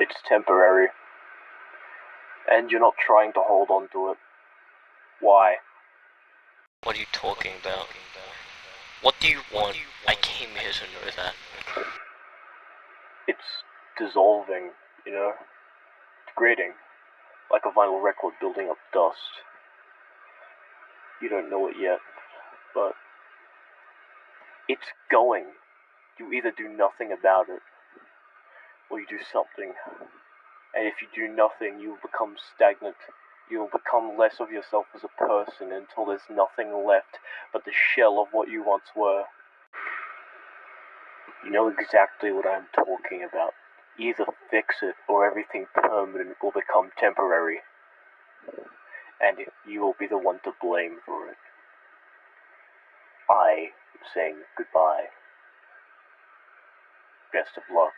It's temporary, and you're not trying to hold on to it. Why? What are you talking about? What do you want? I came here to know that. It's dissolving, you know? Degrading, like a vinyl record building up dust. You don't know it yet, but it's going. You either do nothing about it, or you do something. And if you do nothing, you will become stagnant. You will become less of yourself as a person until there's nothing left but the shell of what you once were. You know exactly what I'm talking about. Either fix it, or everything permanent will become temporary. And you will be the one to blame for it. I am saying goodbye. Best of luck.